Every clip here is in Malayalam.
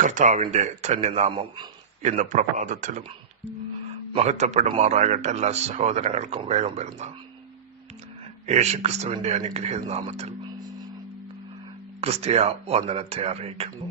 കർത്താവിൻ്റെ ധന്യനാമം ഇന്ന് പ്രഭാതത്തിലും മഹത്വപ്പെടുമാറാകട്ടെ. എല്ലാ സഹോദരങ്ങൾക്കും വേഗം വരുന്ന യേശുക്രിസ്തുവിൻ്റെ അനുഗ്രഹീത നാമത്തിൽ ക്രിസ്തീയ വന്ദനത്തെ അറിയിക്കുന്നു.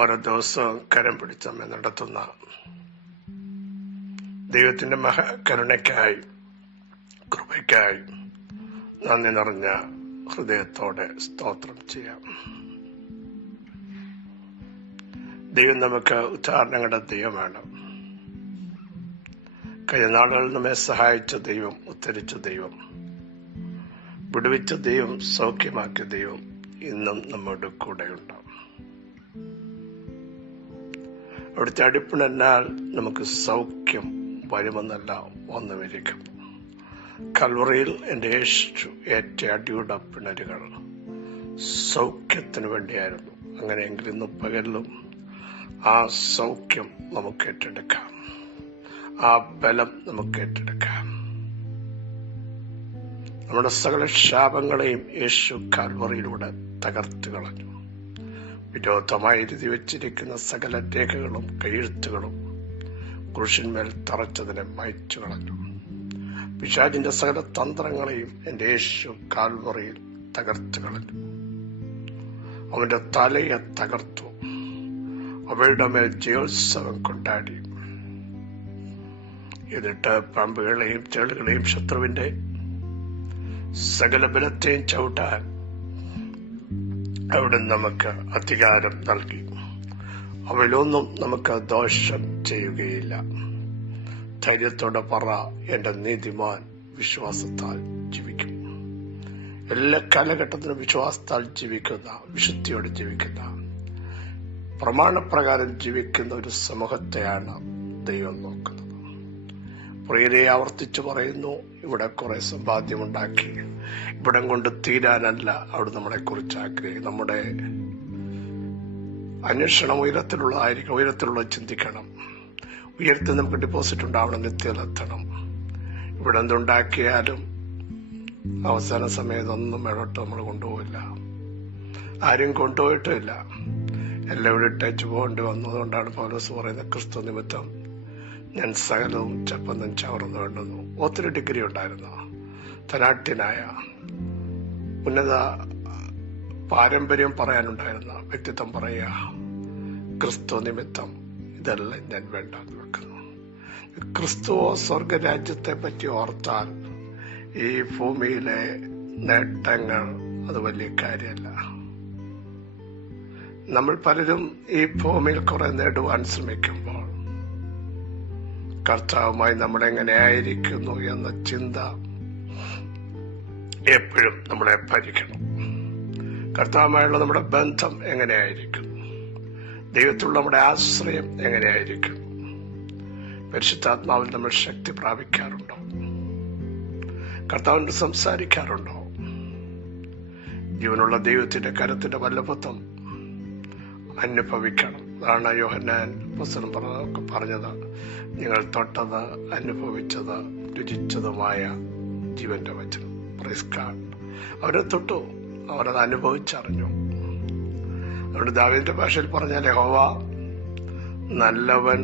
ഓരോ ദിവസവും കരം പിടിച്ച് നമ്മെ നടത്തുന്ന ദൈവത്തിൻ്റെ മഹാകരുണയ്ക്കായി, കൃപയ്ക്കായി നന്ദി നിറഞ്ഞ ഹൃദയത്തോടെ സ്തോത്രം ചെയ്യാം. ദൈവം നമുക്ക് ഉദാഹരണങ്ങളുടെ ദൈവമാണ്. കഴിഞ്ഞ നാളുകളിൽ നമ്മെ സഹായിച്ച ദൈവം, ഉത്തരിച്ച ദൈവം, വിടുവിച്ച ദൈവം, സൗഖ്യമാക്കിയ ദൈവം ഇന്നും നമ്മുടെ കൂടെയുണ്ട്. അവിടുത്തെ അടിപ്പിണന്നാൽ നമുക്ക് സൗഖ്യം വരുമെന്നല്ല വന്നുമിരിക്കും. കൽവറിയിൽ എൻ്റെ യേശു ഏറ്റ അടിയുടെ പിണരുകൾ സൗഖ്യത്തിന് വേണ്ടിയായിരുന്നു. അങ്ങനെയെങ്കിൽ ഇന്ന് പകലിലും ആ സൗഖ്യം നമുക്ക് ഏറ്റെടുക്കാം, ആ ബലം നമുക്ക് ഏറ്റെടുക്കാം. നമ്മുടെ സകല ശാപങ്ങളെയും യേശു കാൽവറിയിലൂടെ തകർത്തു കളഞ്ഞു. വിരോധമായി എഴുതി വെച്ചിരിക്കുന്ന സകല രേഖകളും കയ്യെഴുത്തുകളും കുരിശിന്മേൽ തറച്ചതിനെ മായ്ച്ചു കളഞ്ഞു. പിശാചിന്റെ സകല തന്ത്രങ്ങളെയും എൻ്റെ യേശു കാൽവറിയിൽ തകർത്തു കളഞ്ഞു. അവന്റെ തലയെ തകർത്തു. അവയുടെ മേൽ ജയോത്സവം കൊണ്ടാടി. എന്നിട്ട് പാമ്പുകളെയും ചേളുകളെയും ശത്രുവിന്റെ സകല ബലത്തെയും ചവിട്ടാൻ അവിടെ നമുക്ക് അധികാരം നൽകി. അവയിലൊന്നും നമുക്ക് ദോഷം ചെയ്യുകയില്ല. ധൈര്യത്തോടെ പറ, എന്റെ നീതിമാൻ വിശ്വാസത്താൽ ജീവിക്കും. എല്ലാ കാലഘട്ടത്തിലും വിശ്വാസത്താൽ ജീവിക്കുന്ന, വിശുദ്ധിയോടെ ജീവിക്കുന്ന, പ്രമാണപ്രകാരം ജീവിക്കുന്ന ഒരു സമൂഹത്തെയാണ് ദൈവം നോക്കുന്നത്. പ്രിയരെ, ആവർത്തിച്ചു പറയുന്നു, ഇവിടെ കുറെ സമ്പാദ്യമുണ്ടാക്കി ഇവിടം കൊണ്ട് തീരാനല്ല അവിടെ നമ്മളെ കുറിച്ച് ആഗ്രഹിക്കും. നമ്മുടെ അന്വേഷണം ഉയരത്തിലുള്ളതായിരിക്കണം. ഉയരത്തിലുള്ള ചിന്തിക്കണം. ഉയരത്തിൽ നമുക്ക് ഡെപ്പോസിറ്റ് ഉണ്ടാവണം, നിത്യലെത്തണം. ഇവിടെ എന്തുണ്ടാക്കിയാലും അവസാന സമയത്തൊന്നും മേളോട്ട് നമ്മൾ കൊണ്ടുപോയില്ല. ആരും കൊണ്ടുപോയിട്ടില്ല. എല്ലാവരും ഇട്ടേച്ച് പോകേണ്ടി വന്നതുകൊണ്ടാണ് പൗലോസ് പറയുന്നത്, ക്രിസ്തു നിമിത്തം ഞാൻ സകലവും ചപ്പന്നും ചവർന്നു വേണ്ടുന്നു. ഒത്തിരി ഡിഗ്രി ഉണ്ടായിരുന്നു, ധനാഢ്യനായ, ഉന്നത പാരമ്പര്യം പറയാനുണ്ടായിരുന്ന വ്യക്തിത്വം പറയുക, ക്രിസ്തു നിമിത്തം ഇതെല്ലാം ഞാൻ വേണ്ടെന്ന് വെക്കുന്നു. ക്രിസ്തുവോ സ്വർഗരാജ്യത്തെ പറ്റി ഓർത്താൽ ഈ ഭൂമിയിലെ നേട്ടങ്ങൾ അത് വലിയ കാര്യമല്ല. നമ്മൾ പലരും ഈ ഭൂമിയിൽ കുറെ നേടുവാൻ ശ്രമിക്കുമ്പോൾ കർത്താവുമായി നമ്മൾ എങ്ങനെയായിരിക്കുന്നു എന്ന ചിന്ത എപ്പോഴും നമ്മളെ ഭരിക്കണം. കർത്താവുമായുള്ള നമ്മുടെ ബന്ധം എങ്ങനെയായിരിക്കുന്നു? ദൈവത്തിലുള്ള നമ്മുടെ ആശ്രയം എങ്ങനെയായിരിക്കുന്നു? പരിശുദ്ധാത്മാവിൽ നമ്മൾ ശക്തി പ്രാപിക്കാറുണ്ടോ? കർത്താവിനോട് സംസാരിക്കാറുണ്ടോ? ജീവനുള്ള ദൈവത്തിന്റെ കരത്തിന്റെ വല്ലഭത്വം അനുഭവിക്കണം. അതാണ് യോഹന്നാൻ അപ്പോസ്തലൻ പറഞ്ഞത്, നിങ്ങൾ തൊട്ടത്, അനുഭവിച്ചത്, രുചിച്ചതുമായ ജീവന്റെ വചനം. Praise God. അവരെ തൊട്ടു, അവരത് അനുഭവിച്ചറിഞ്ഞു. അതുകൊണ്ട് ദാവീദിന്റെ ഭാഷയിൽ പറഞ്ഞാൽ യഹോവ നല്ലവൻ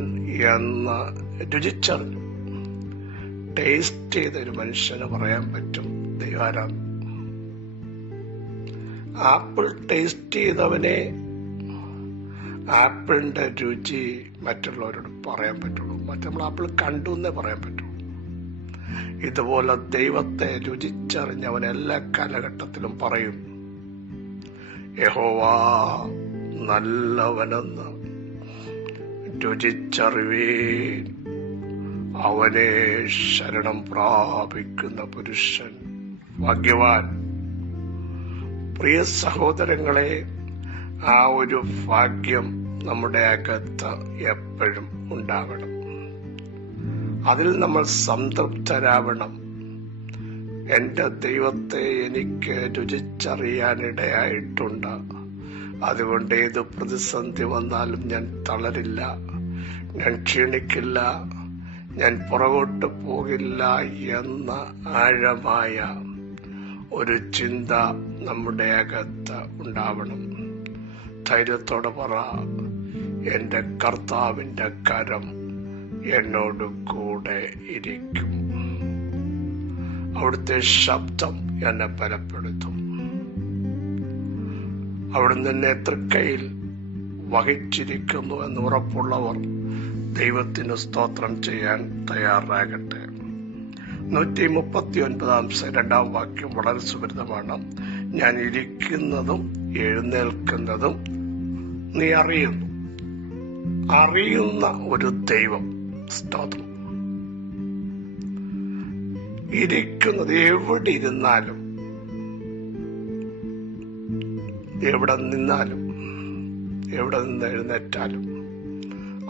എന്ന് രുചിച്ചറിഞ്ഞു. ടേസ്റ്റ് ചെയ്ത ഒരു മനുഷ്യന് പറയാൻ പറ്റും ദൈവാരാധന. ആപ്പിൾ ടേസ്റ്റ് ചെയ്തവനെ ആപ്പിളിന്റെ രുചി മറ്റുള്ളവരോട് പറയാൻ പറ്റുള്ളൂ. നമ്മൾ ആപ്പിൾ കണ്ടു എന്നേ പറയാൻ പറ്റുള്ളൂ. ഇതുപോലെ ദൈവത്തെ രുചിച്ചറിഞ്ഞവൻ എല്ലാ കാലഘട്ടത്തിലും പറയും, യഹോവ നല്ലവനെന്ന് രുചിച്ചറിവീൻ, അവനെ ശരണം പ്രാപിക്കുന്ന പുരുഷൻ ഭാഗ്യവാൻ. പ്രിയ സഹോദരങ്ങളെ, ആ ഒരു ഭാഗ്യം നമ്മുടെ അകത്ത് എപ്പോഴും ഉണ്ടാവണം. അതിൽ നമ്മൾ സംതൃപ്തരാവണം. എന്റെ ദൈവത്തെ എനിക്ക് രുചിച്ചറിയാനിടയായിട്ടുണ്ട്. അതുകൊണ്ട് ഏത് പ്രതിസന്ധി വന്നാലും ഞാൻ തളരില്ല, ഞാൻ ക്ഷീണിക്കില്ല, ഞാൻ പുറകോട്ട് പോകില്ല എന്ന ആഴമായ ഒരു ചിന്ത നമ്മുടെ അകത്ത് ഉണ്ടാവണം. ധൈര്യത്തോടെ പറ, എന്റെ കർത്താവിന്റെ കരം എന്നോട് കൂടെ ഇരിക്കും. അവിടുത്തെ ശബ്ദം എന്നെ ബലപ്പെടുത്തും. അവിടുന്ന് എന്നെ തൃക്കൈയിൽ വഹിച്ചിരിക്കുന്നു എന്ന് ഉറപ്പുള്ളവർ ദൈവത്തിന് സ്തോത്രം ചെയ്യാൻ തയ്യാറാകട്ടെ. 139 വാക്യം വളരെ സുപരിതമാണ്. ഞാൻ ഇരിക്കുന്നതും എഴുന്നേൽക്കുന്നതും നീ അറിയുന്നു. അറിയുന്ന ഒരു ദൈവം. സ്തോത്രം. ഇരിക്കുന്നത് എവിടെ ഇരുന്നാലും, എവിടെ നിന്നാലും, എവിടെ നിന്ന് എഴുന്നേറ്റാലും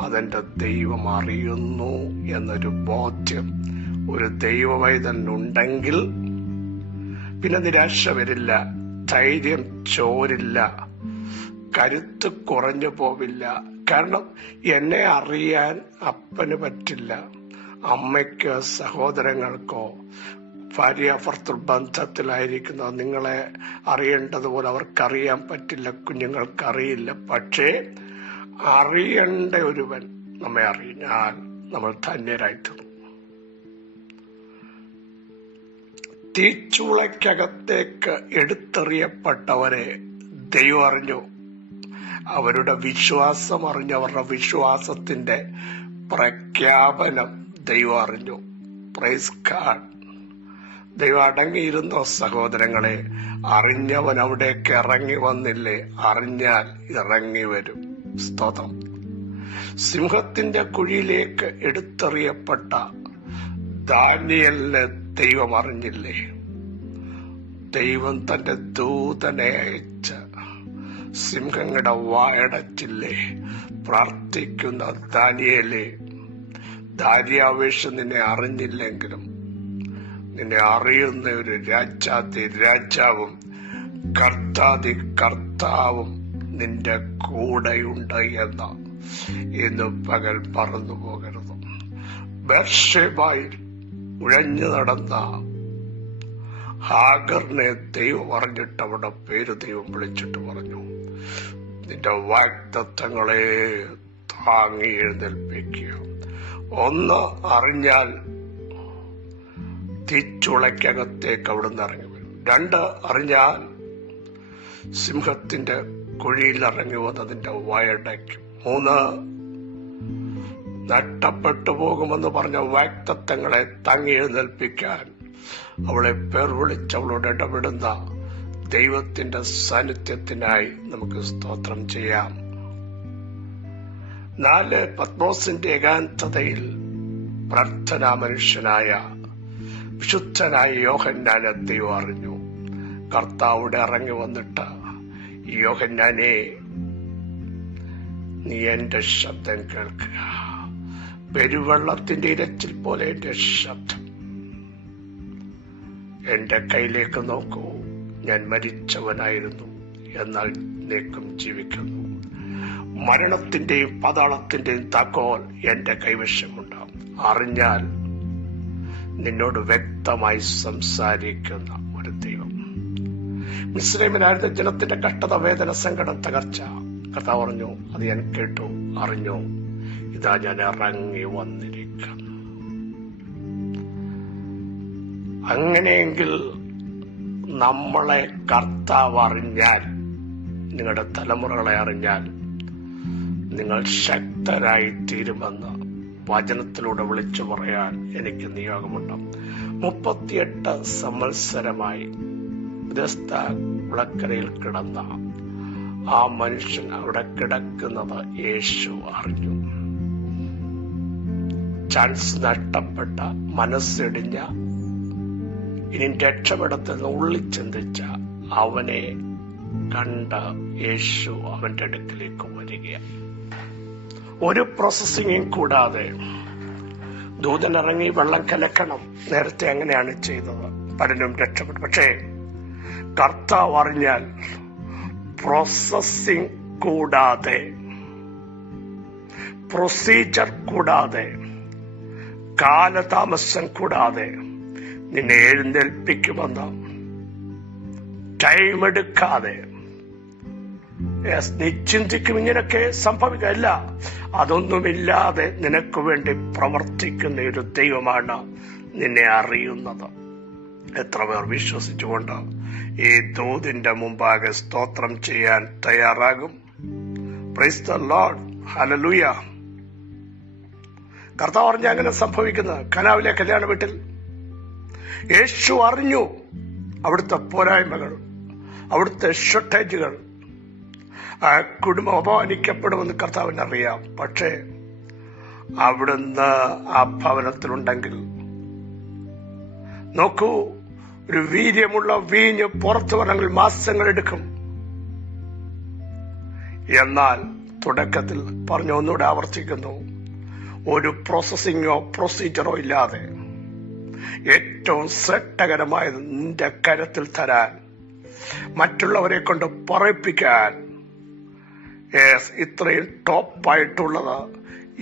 അതെന്റെ ദൈവം അറിയുന്നു എന്നൊരു ബോധ്യം ഒരു ദൈവവൈതനുണ്ടെങ്കിൽ പിന്നെ നിരാശ വരില്ല, ധൈര്യം ചോരില്ല, കരുത്ത് കുറഞ്ഞു പോവില്ല. കാരണം എന്നെ അറിയാൻ അപ്പന് പറ്റില്ല, അമ്മയ്ക്കോ സഹോദരങ്ങൾക്കോ ഭാര്യാഭർത്തൃ ബന്ധത്തിലായിരിക്കുന്ന നിങ്ങളെ അറിയേണ്ടതുപോലെ അവർക്കറിയാൻ പറ്റില്ല, കുഞ്ഞുങ്ങൾക്കറിയില്ല. പക്ഷേ അറിയേണ്ട ഒരുവൻ നമ്മെ അറിഞ്ഞാൽ നമ്മൾ ധന്യരായിത്തീർന്നു. തീച്ചൂളയ്ക്കകത്തേക്ക് എടുത്തെറിയപ്പെട്ടവരെ ദൈവം അറിഞ്ഞു. അവരുടെ വിശ്വാസം അറിഞ്ഞു. അവരുടെ വിശ്വാസത്തിന്റെ പ്രഖ്യാപനം ദൈവം അറിഞ്ഞു. Praise God. ദൈവം അടങ്ങിയിരുന്നോ സഹോദരങ്ങളെ? അറിഞ്ഞവൻ അവിടേക്ക് ഇറങ്ങി വന്നില്ലേ? അറിഞ്ഞാൽ ഇറങ്ങി വരും. സ്തോത്രം. സിംഹത്തിന്റെ കുഴിയിലേക്ക് എടുത്തെറിയപ്പെട്ട ദാനിയേലിനെ ദൈവം അറിഞ്ഞില്ലേ? ദൈവം തന്റെ ദൂതനെ അയച്ച് സിംഹങ്ങളുടെ വായടച്ചില്ലേ? പ്രാർത്ഥിക്കുന്ന ദാനിയേലേ, ദാര്യാവേശം നിന്നെ അറിഞ്ഞില്ലെങ്കിലും നിന്നെ അറിയുന്ന ഒരു രാജാതി രാജാവും കർത്താതി കർത്താവും നിന്റെ കൂടെയുണ്ട് എന്ന് ഇന്ന് പകൽ പറന്നു പോകരുത്. ബേർശേബയിൽ ഉഴഞ്ഞു നടന്ന ഹാഗറിനെ ദൈവം അറിഞ്ഞിട്ട് അവിടെ പേര് ദൈവം വിളിച്ചിട്ട് പറഞ്ഞു, നിന്റെ വാഗ്ദത്തങ്ങളെ താങ്ങി എഴുന്നേൽപ്പിക്കുക. ഒന്ന് അറിഞ്ഞാൽ തീച്ചുളയ്ക്കകത്തേക്ക് അവിടുന്ന് ഇറങ്ങി വരും. 2 അറിഞ്ഞാൽ സിംഹത്തിന്റെ കുഴിയിൽ ഇറങ്ങി വന്നതിന്റെ വയടയ്ക്കും. 3 നഷ്ടപ്പെട്ടു പോകുമെന്ന് പറഞ്ഞ വാഗ്ദത്തങ്ങളെ താങ്ങി എഴുന്നേൽപ്പിക്കാൻ അവളെ പേർ വിളിച്ച് അവളോട് ഇടപെടുന്ന ദൈവത്തിന്റെ സാന്നിധ്യത്തിനായി നമുക്ക് സ്തോത്രം ചെയ്യാം. 4 പത്മോസിന്റെ ഏകാന്തതയിൽ പ്രാർത്ഥനാ മനുഷ്യനായ വിശുദ്ധനായ യോഹന്നാനെ ദൈവം അറിഞ്ഞു. കർത്താവിടെ ഇറങ്ങി വന്നിട്ട്, യോഹന്നാനെ, നീ എന്റെ ശബ്ദം കേൾക്കുക. പെരുവെള്ളത്തിന്റെ ഇരച്ചിൽ പോലെ എന്റെ ശബ്ദം. എന്റെ കയ്യിലേക്ക് നോക്കൂ. ഞാൻ മരിച്ചവനായിരുന്നു, എന്നാൽ നീക്കും ജീവിക്കുന്നു. മരണത്തിന്റെയും പാതാളത്തിന്റെയും താക്കോൽ എന്റെ കൈവശമുണ്ട്. അറിഞ്ഞാൽ നിന്നോട് വ്യക്തമായി സംസാരിക്കുന്ന ഒരു ദൈവം. മിസ്രൈമിലായിരുന്ന ജനത്തിന്റെ കഷ്ടത, വേദന, സങ്കടം, തകർച്ച കർത്താവ് പറഞ്ഞു, അത് ഞാൻ കേട്ടു, അറിഞ്ഞു. ഇതാ ഞാൻ ഇറങ്ങി വന്നിരിക്കുന്നു. അങ്ങനെയെങ്കിൽ നമ്മളെ കർത്താവ് അറിഞ്ഞാൽ, നിങ്ങളുടെ തലമുറകളെ അറിഞ്ഞാൽ നിങ്ങൾ ശക്തരായി തീരുമെന്ന് വചനത്തിലൂടെ വിളിച്ചു പറയാൻ എനിക്ക് നിയോഗമുണ്ട്. 38 സംവത്സരമായി വ്യത്യസ്ത കുളക്കരയിൽ കിടന്ന ആ മനുഷ്യൻ അവിടെ കിടക്കുന്നത് യേശു അറിഞ്ഞു. ചാൻസ് നഷ്ടപ്പെട്ട, മനസ്സിടിഞ്ഞ, ഇനി രക്ഷപ്പെടത്തെന്ന് ഉള്ളിച്ചിന്തിച്ച അവനെ കണ്ട യേശു അവന്റെ അടുക്കിലേക്ക് വരികയാണ്. ഒരു പ്രോസസ്സിംഗും കൂടാതെ ദൂതനിറങ്ങി വെള്ളം കലക്കണം. നേരത്തെ അങ്ങനെയാണ് ചെയ്തത്, പലരും രക്ഷപ്പെട്ടു. പക്ഷേ കർത്താവ് അറിഞ്ഞാൽ പ്രോസസ്സിംഗ് കൂടാതെ, പ്രൊസീജർ കൂടാതെ, കാലതാമസം കൂടാതെ നിന്നെ എഴുന്നേൽപ്പിക്കുമെന്ന്, ടൈം എടുക്കാതെ നീ ചിന്തിക്കും ഇങ്ങനൊക്കെ സംഭവിക്കല്ല. അതൊന്നുമില്ലാതെ നിനക്ക് വേണ്ടി പ്രവർത്തിക്കുന്ന ഒരു ദൈവമാണ് നിന്നെ അറിയുന്നത്. എത്ര പേർ വിശ്വസിച്ചുകൊണ്ട് ഈ ദൂതിന്റെ മുമ്പാകെ സ്തോത്രം ചെയ്യാൻ തയ്യാറാകും? Praise the Lord, hallelujah. കർത്താവ് അറിഞ്ഞ അങ്ങനെ സംഭവിക്കുന്നത്. കനാവിലെ കല്യാണ വീട്ടിൽ യേശു അറിഞ്ഞു അവിടുത്തെ പോരായ്മകൾ, അവിടുത്തെ ഷോർട്ടേജുകൾ. ആ കുടുംബം അപമാനിക്കപ്പെടുമെന്ന് കർത്താവിന് അറിയാം. പക്ഷേ അവിടുന്ന് ആ ഭവനത്തിലുണ്ടെങ്കിൽ, നോക്കൂ, ഒരു വീര്യമുള്ള വീഞ്ഞ് പുറത്തു വരണമെങ്കിൽ മാസങ്ങൾ എടുക്കും. എന്നാൽ തുടക്കത്തിൽ പറഞ്ഞു, ഒന്നുകൂടെ ആവർത്തിക്കുന്നു, ഒരു പ്രോസസ്സിങ്ങോ പ്രൊസീജറോ ഇല്ലാതെ ഏറ്റവും ശ്രദ്ധകരമായത് നിന്റെ കരത്തിൽ തരാൻ, മറ്റുള്ളവരെ കൊണ്ട് പറയിപ്പിക്കാൻ, ഇത്രയും ടോപ്പായിട്ടുള്ളത്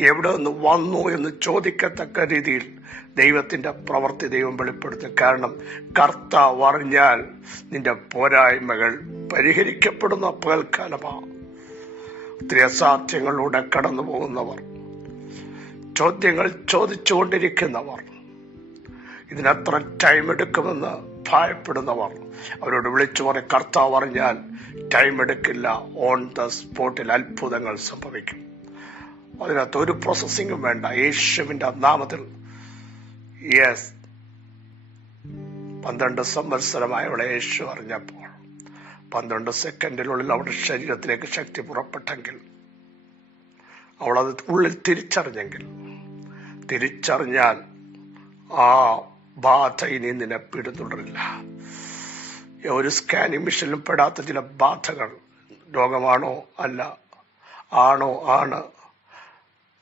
എവിടെ നിന്ന് വന്നു എന്ന് ചോദിക്കത്തക്ക രീതിയിൽ ദൈവത്തിന്റെ പ്രവൃത്തി ദൈവം വെളിപ്പെടുത്തും. കാരണം കർത്താവ് അറിഞ്ഞാൽ നിന്റെ പോരായ്മകൾ പരിഹരിക്കപ്പെടുന്ന പകൽക്കാലമാണ്. ഒത്തിരി അസാധ്യങ്ങളിലൂടെ കടന്നു പോകുന്നവർ, ചോദ്യങ്ങൾ ചോദിച്ചുകൊണ്ടിരിക്കുന്നവർ, ഇതിനത്ര ടൈം എടുക്കുമെന്ന് ഭയപ്പെടുന്നവർ, അവരോട് വിളിച്ചു പറയും, കർത്താവ് അറിഞ്ഞാൽ ടൈം എടുക്കില്ല, ഓൺ ദ സ്പോട്ടിൽ അത്ഭുതങ്ങൾ സംഭവിക്കും. അതിനകത്ത് ഒരു പ്രോസസ്സിംഗും വേണ്ട. യേശുവിന്റെ നാമത്തിൽ. യെസ്, 12 സംവത്സരമായവളെ യേശു അറിഞ്ഞപ്പോൾ 12 സെക്കൻഡിനുള്ളിൽ അവളുടെ ശരീരത്തിലേക്ക് ശക്തി പുറപ്പെട്ടെങ്കിൽ, അവളത് ഉള്ളിൽ തിരിച്ചറിഞ്ഞാൽ ആ ബാധ ഇനി നിന്നെ പിന്തുടരില്ല. ഒരു സ്കാനിങ് മെഷീനിലും പെടാത്ത ചില ബാധകൾ, രോഗമാണോ അല്ല, ആണോ ആണ്,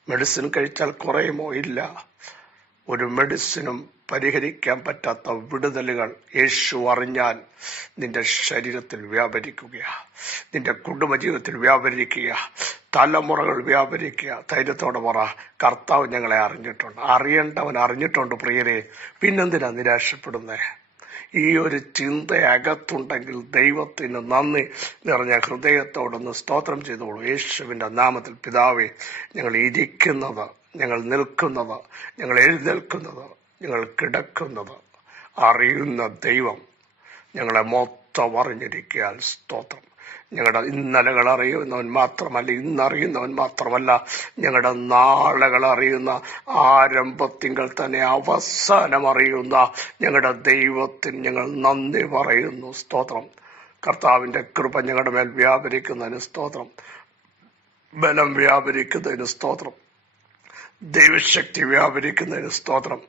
മെഡിസിൻ കഴിച്ചാൽ കുറയുമോ ഇല്ല, ഒരു മെഡിസിനും പരിഹരിക്കാൻ പറ്റാത്ത വിടുതലുകൾ യേശു അറിഞ്ഞാൽ നിന്റെ ശരീരത്തിൽ വ്യാപരിക്കുക, നിന്റെ കുടുംബജീവിതത്തിൽ വ്യാപരിക്കുക, തലമുറകൾ വ്യാപരിക്കുക. ധൈര്യത്തോടെ പറ, കർത്താവ് ഞങ്ങളെ അറിഞ്ഞിട്ടുണ്ട്. അറിയേണ്ടവൻ അറിഞ്ഞിട്ടുണ്ട് പ്രിയരെ, പിന്നെന്തിനാ നിരാശപ്പെടുന്നേ? ഈ ഒരു ചിന്ത അകത്തുണ്ടെങ്കിൽ ദൈവത്തിന് നന്ദി നിറഞ്ഞ ഹൃദയത്തോടൊന്ന് സ്തോത്രം ചെയ്തോളൂ. യേശുവിന്റെ നാമത്തിൽ. പിതാവേ, ഞങ്ങൾ ഇരിക്കുന്നത്, ഞങ്ങൾ നിൽക്കുന്നത്, ഞങ്ങൾ എഴുന്നേൽക്കുന്നത്, ഞങ്ങൾ കിടക്കുന്നത് അറിയുന്ന ദൈവം ഞങ്ങളെ മൊത്തം അറിഞ്ഞിരിക്കാൻ സ്തോത്രം. ഞങ്ങളുടെ ഇന്നലകൾ അറിയുന്നവൻ മാത്രമല്ല, ഇന്നറിയുന്നവൻ മാത്രമല്ല, ഞങ്ങളുടെ നാളുകൾ അറിയുന്ന, ആരംഭത്തിങ്കൽ തന്നെ അവസാനം അറിയുന്ന ഞങ്ങളുടെ ദൈവത്തിന് ഞങ്ങൾ നന്ദി പറയുന്നു. സ്തോത്രം. കർത്താവിന്റെ കൃപ ഞങ്ങളുടെ മേൽ വ്യാപരിക്കുന്നതിന് സ്തോത്രം. ബലം വ്യാപരിക്കുന്നതിന് സ്തോത്രം. ദൈവശക്തി വ്യാപരിക്കുന്നതിന് സ്തോത്രം.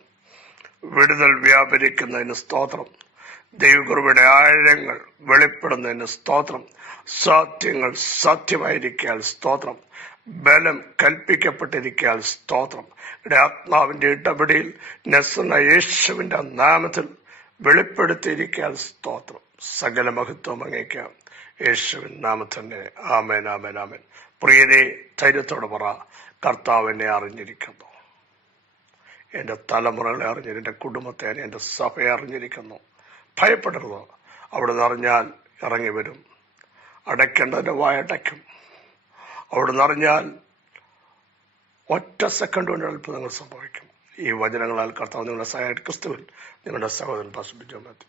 വിടുതൽ വ്യാപരിക്കുന്നതിന് സ്തോത്രം. ദൈവകൃപയുടെ ആഴങ്ങൾ വെളിപ്പെടുന്നതിന് സ്തോത്രം. സത്യങ്ങൾ സത്യമായിരിക്കാൻ സ്തോത്രം. ബലം കൽപ്പിക്കപ്പെട്ടിരിക്കാൻ സ്തോത്രം. ആത്മാവിന്റെ ഇടപെടിയിൽ നസറ യേശുവിന്റെ നാമത്തിൽ വെളിപ്പെടുത്തിയിരിക്കാൻ സ്തോത്രം. സകല മഹത്വം അങ്ങേക്കാം യേശുവിൻ നാമത്തന്നെ. ആമേൻ, ആമേൻ, ആമേൻ. പ്രിയരെ, ധൈര്യത്തോടെ പറ, കർത്താവ് എന്നെ അറിഞ്ഞിരിക്കുന്നു, എന്റെ തലമുറകളെ അറിഞ്ഞിരിക്കുന്നു, എന്റെ കുടുംബത്തെ, എന്റെ സഭയെ അറിഞ്ഞിരിക്കുന്നു. ഭയപ്പെടരുത്. അവിടുന്ന് അറിഞ്ഞാൽ ഇറങ്ങി വരും. അടയ്ക്കേണ്ടതിന്റെ വായടയ്ക്കും. അവിടുന്ന് അറിഞ്ഞാൽ ഒറ്റ സെക്കൻഡ് കൊണ്ട് അത്ഭുതങ്ങൾ സംഭവിക്കും. ഈ വചനങ്ങളാൽ കർത്താവ് നിങ്ങളുടെ സഹായിട്ട് ക്രിസ്തുവിൽ നിങ്ങളുടെ സഹോദരൻ പാസ്റ്റർ ബിജു മാത്യു.